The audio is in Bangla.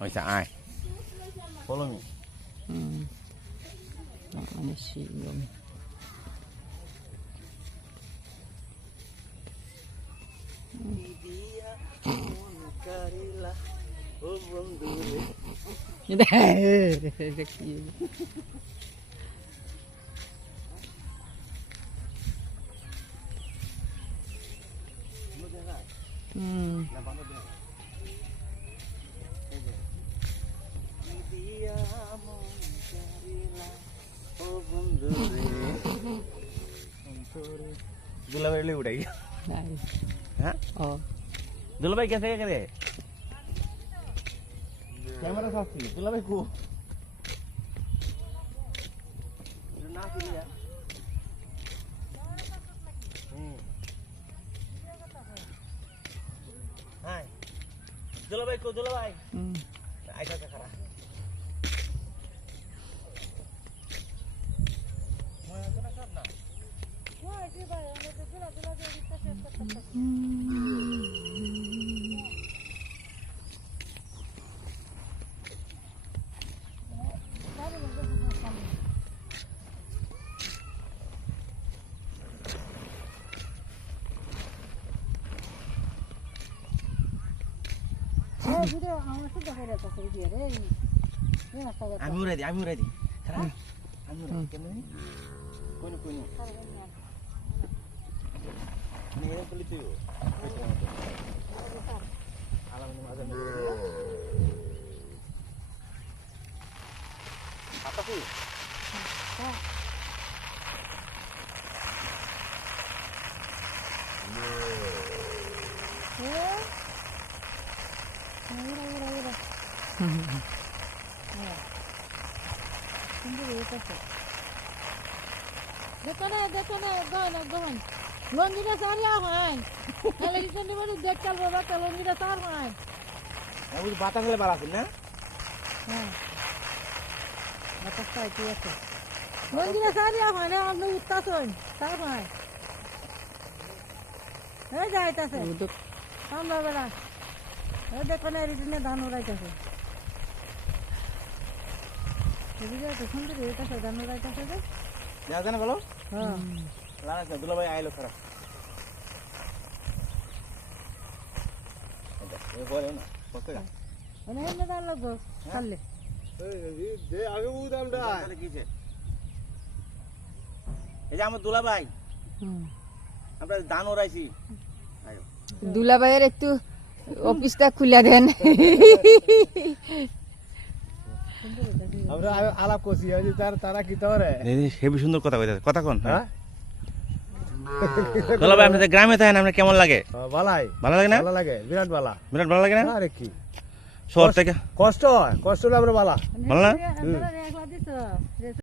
হয়েছে আয় বলো নি দুলাভাই ले उठाई हाँ दुलाभाई कैसे करे कैमरा साफ की दुलाभाई को ना किया हाय दुलाभाई को दुलाभाई ऐसा क्या करा I'm ready. I'm ready. Kuni. Ini yang beli tu. Alam ini macam ni. Apa sih? देखो ना गहन लंगीरा सारिया है hele kita ni baru dekal baba kalau lंगीरा सार है Aku batang le bala sini. batas ta itu ya लंगीरा सारिया है ना हम उतना सोन सार है जाए ता से हम बाबा देखो ना रिटने धान हो रहा है ये तो सुंदर है ता से धान हो रहा है Jangan kalau? हां Laras na दुलाभाई आइलो खरा. ये बोले ना पक्का. अने हे ना लगो चल दे आगे उदाम डा. এই যে আমার দুলাভাই আমরা ধান ওরাইছি দুলাভাইয়ের একটু অফিসটা খুলে দেন আমরা আলাপ করছি যে তারা কি ধরে হেবি সুন্দর কথা কইতাছে কথা কোন হ্যাঁ দুলাভাই আপনাদের গ্রামে থাকেন আপনার কেমন লাগে ভালো লাগে না ভালো লাগে বিরাট ভালো লাগে না আরে কি শহর থেকে কষ্ট হয় কষ্ট হলে আমরা ভালো ভালো না अंदर एक बार दिस